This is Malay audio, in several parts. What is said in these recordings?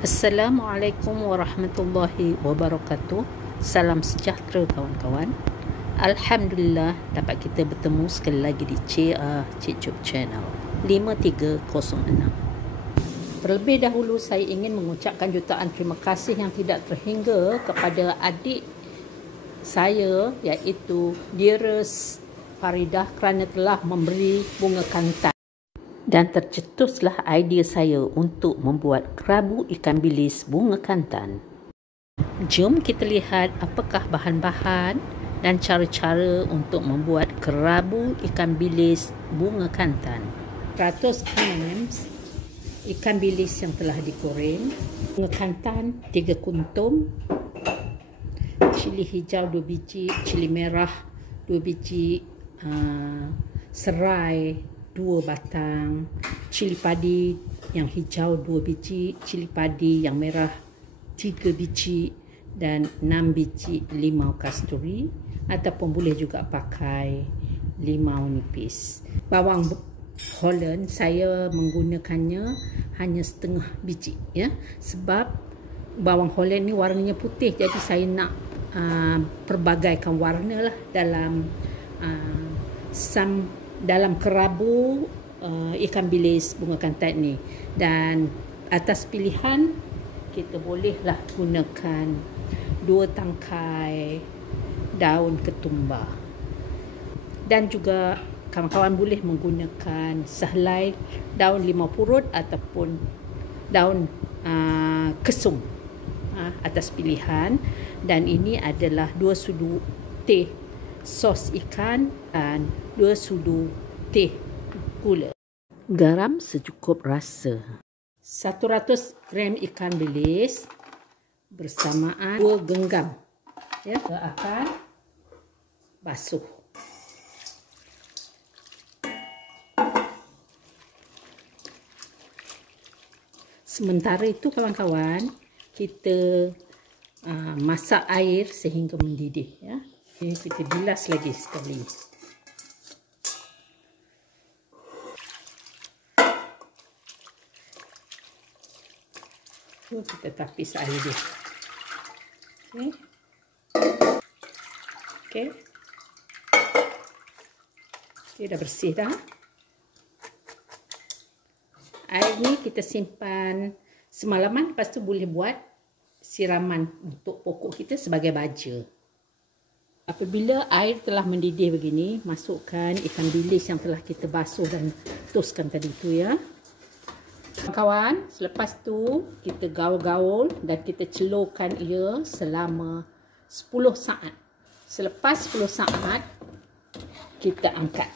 Assalamualaikum warahmatullahi wabarakatuh. Salam sejahtera kawan-kawan. Alhamdulillah dapat kita bertemu sekali lagi di Cik Channel 5306. Terlebih dahulu saya ingin mengucapkan jutaan terima kasih yang tidak terhingga kepada adik saya iaitu Dearest Faridah kerana telah memberi bunga kantan. Dan tercetuslah idea saya untuk membuat kerabu ikan bilis bunga kantan. Jom kita lihat apakah bahan-bahan dan cara-cara untuk membuat kerabu ikan bilis bunga kantan. 100 grams ikan bilis yang telah digoreng, bunga kantan 3 kuntum, cili hijau 2 biji, cili merah 2 biji, serai 2 batang, cili padi yang hijau 2 biji, cili padi yang merah 3 biji dan 6 biji limau kasturi ataupun boleh juga pakai limau nipis. Bawang Holland saya menggunakannya hanya setengah biji sebab bawang Holland ni warnanya putih, jadi saya nak perbagaikan warna lah dalam kerabu ikan bilis bunga kantan ni. Dan atas pilihan kita bolehlah gunakan 2 tangkai daun ketumbar, dan juga kawan-kawan boleh menggunakan sehelai daun limau purut ataupun daun kesum, atas pilihan. Dan ini adalah 2 sudu teh sos ikan dan 2 sudu teh gula. Garam secukup rasa. 100 gram ikan bilis bersamaan 2 genggam. Kita akan basuh. Sementara itu kawan-kawan, kita masak air sehingga mendidih kita bilas lagi sekali. Kita tapis air dia. Okey, dah bersih dah. Air ni kita simpan semalaman, lepas tu boleh buat siraman untuk pokok kita sebagai baja. Apabila air telah mendidih begini, masukkan ikan bilis yang telah kita basuh dan toskan tadi tu kawan. Selepas tu kita gaul-gaul dan kita celurkan ia selama 10 saat. Selepas 10 saat kita angkat.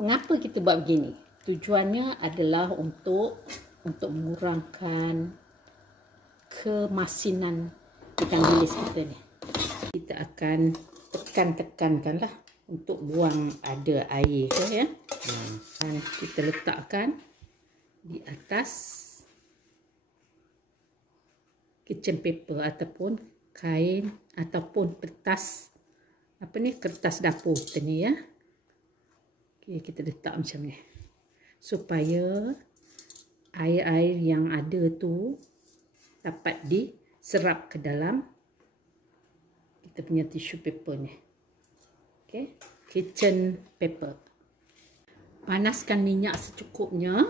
Mengapa kita buat begini? Tujuannya adalah untuk mengurangkan kemasinan ikan bilis kita ni. Kita akan tekankanlah untuk buang ada air dan kita letakkan di atas kitchen paper ataupun kain ataupun kertas kertas dapur kita ni Okey, kita letak macam ni supaya air-air yang ada tu dapat diserap ke dalam kita punya tissue paper ni. Okey, kitchen paper. Panaskan minyak secukupnya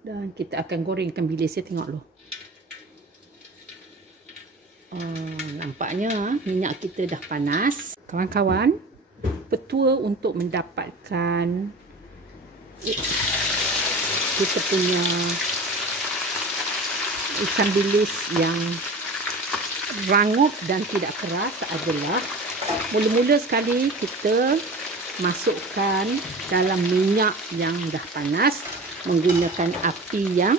dan kita akan goreng ikan bilis. Saya tengok dulu. Nampaknya minyak kita dah panas. Kawan-kawan, petua untuk mendapatkan kita punya ikan bilis yang rangup dan tidak keras adalah mula-mula sekali kita masukkan dalam minyak yang dah panas menggunakan api yang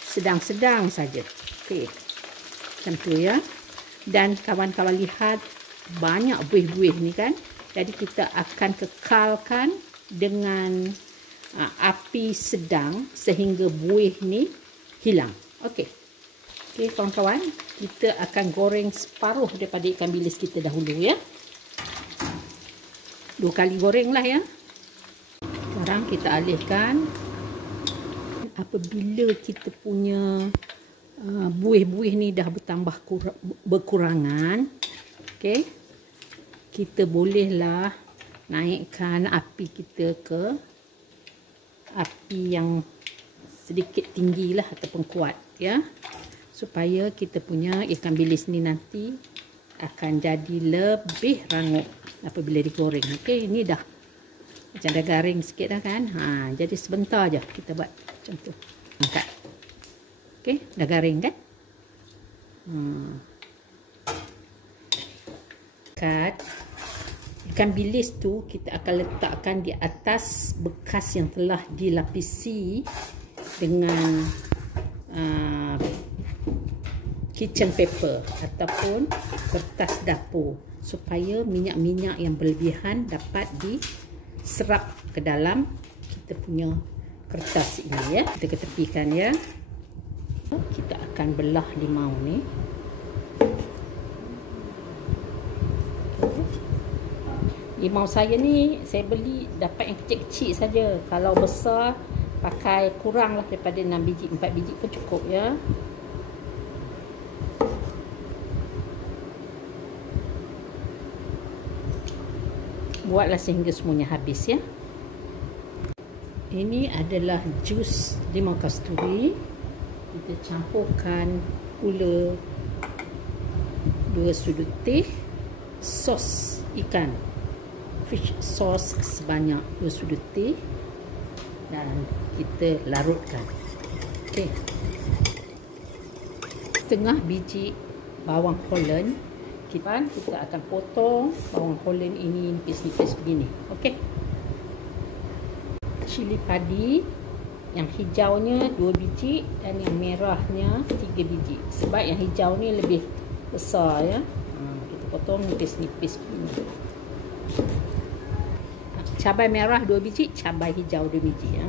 sedang-sedang saja. Okey, macam tu Dan kawan-kawan lihat banyak buih-buih ni kan. Jadi kita akan kekalkan dengan api sedang sehingga buih ni hilang. Okey. Okey kawan-kawan, kita akan goreng separuh daripada ikan bilis kita dahulu 2 kali goreng lah Sekarang kita alihkan apabila kita punya buih-buih ni dah berkurangan, okey, kita bolehlah naikkan api kita ke api yang sedikit tinggilah ataupun kuat, ya, supaya kita punya ikan bilis ni nanti akan jadi lebih rangup apabila digoreng. Okey, ini dah macam dah garing sikit dah kan. Jadi sebentar je kita buat macam tu. Angkat. Okey, dah garing kan? Kat ikan bilis tu kita akan letakkan di atas bekas yang telah dilapisi dengan kitchen paper ataupun kertas dapur, supaya minyak-minyak yang berlebihan dapat diserap ke dalam kita punya kertas ini, ya. Kita ketepikan, ya. Kita akan belah limau ni. Limau saya ni saya beli dapat yang kecil-kecil saja. Kalau besar pakai kurang lah daripada 6 biji, 4 biji pun cukup, ya. Buatlah sehingga semuanya habis, ya. Ini adalah jus limau kasturi. Kita campurkan gula 2 sudut teh, sos ikan fish sauce sebanyak 2 sudut teh, dan kita larutkan. Okey. Setengah biji bawang Holland. Kita akan potong bawang Holland ini nipis-nipis begini. Okey. Cili padi yang hijaunya 2 biji dan yang merahnya 3 biji. Sebab yang hijau ni lebih besar, ya. Kita potong nipis-nipis begini. Cabai merah 2 biji, cabai hijau 2 biji, ya.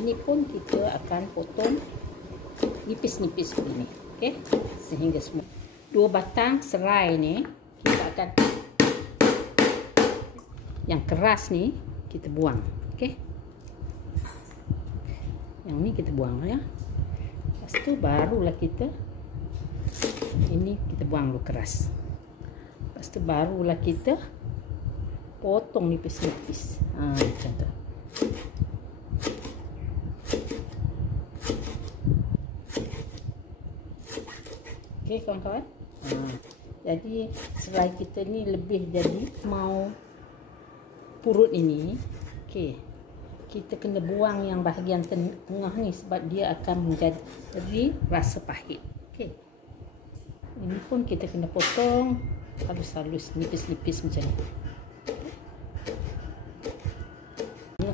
Ini pun kita akan potong nipis-nipis begini. Okey, sehingga semua. 2 batang serai ni kita akan, yang keras ni kita buang. Okey, yang ni kita buang, ya. Lepas tu barulah kita, ini kita buang dulu keras. Lepas tu barulah kita potong nipis-nipis. Macam tu. Okey, kawan-kawan. Jadi serai kita ni lebih jadi mau purut ini. Okey, kita kena buang yang bahagian tengah ni sebab dia akan menjadi rasa pahit. Okey, ini pun kita kena potong halus-halus, nipis-nipis macam ni.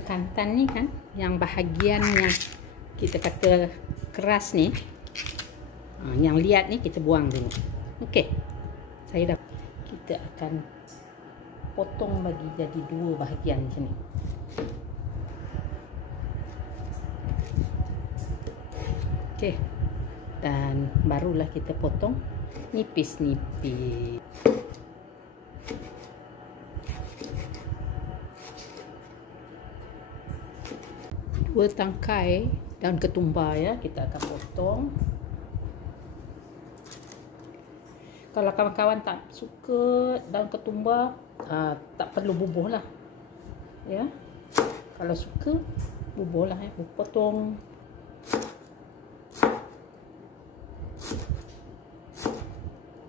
Kantan ni kan, yang bahagian yang kita kata keras ni, yang liat ni kita buang dulu. Okey, saya dah, kita akan potong bagi jadi 2 bahagian macam ni. Okey, dan barulah kita potong nipis-nipis. 2 tangkai daun ketumbar, ya, kita akan potong. Kalau kawan-kawan tak suka daun ketumbar, tak perlu bubuh lah, ya. Kalau suka bubuh lah, ya. Potong.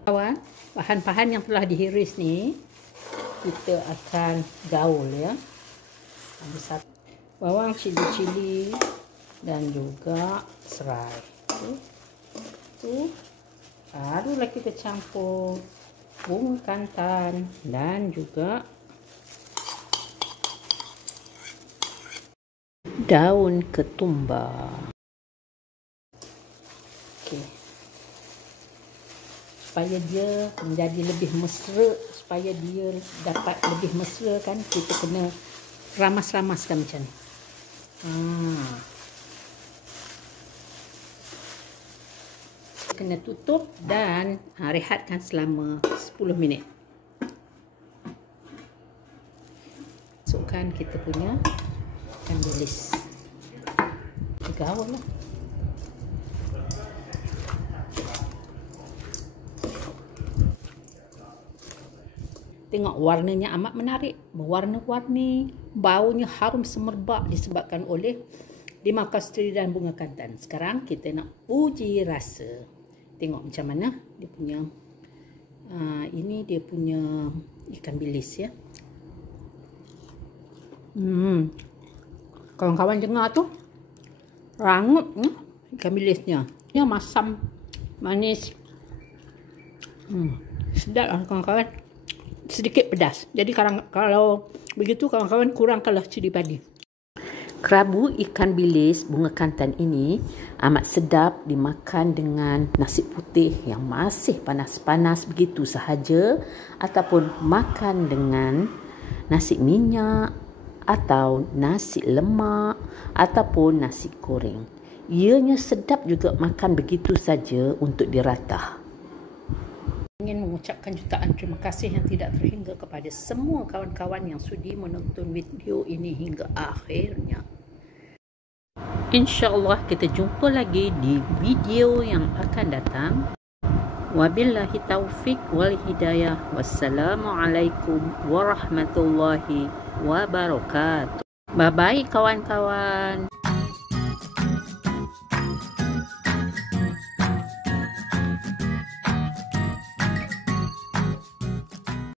Kawan, bahan-bahan yang telah dihiris ni kita akan gaul, ya. Ada satu bawang cili-cili dan juga serai. Tu barulah kita campur bunga kantan dan juga daun ketumbar. Okey, supaya dia menjadi lebih mesra, supaya dia dapat lebih mesra kan, kita kena ramas-ramaskan macam ni. Kena tutup dan rehatkan selama 10 minit. Masukkan kita punya ikan bilis. segar lah. Tengok warnanya amat menarik, berwarna-warni, baunya harum semerbak disebabkan oleh limau kasturi dan bunga kantan. Sekarang kita nak uji rasa. Tengok macam mana dia punya. Ini dia punya ikan bilis ya. Kawan-kawan dengar tu, rangup ikan bilisnya. Dia masam, manis. Sedap lah kawan-kawan. Sedikit pedas. Jadi kalau begitu kawan-kawan kurangkanlah cili padi. Kerabu ikan bilis bunga kantan ini amat sedap dimakan dengan nasi putih yang masih panas-panas begitu sahaja, ataupun makan dengan nasi minyak atau nasi lemak ataupun nasi goreng. Ianya sedap juga makan begitu saja untuk diratah. Ingin mengucapkan jutaan terima kasih yang tidak terhingga kepada semua kawan-kawan yang sudi menonton video ini hingga akhirnya. InsyaAllah kita jumpa lagi di video yang akan datang. Wabillahi taufiq wal hidayah. Wassalamualaikum warahmatullahi wabarakatuh. Bye-bye kawan-kawan.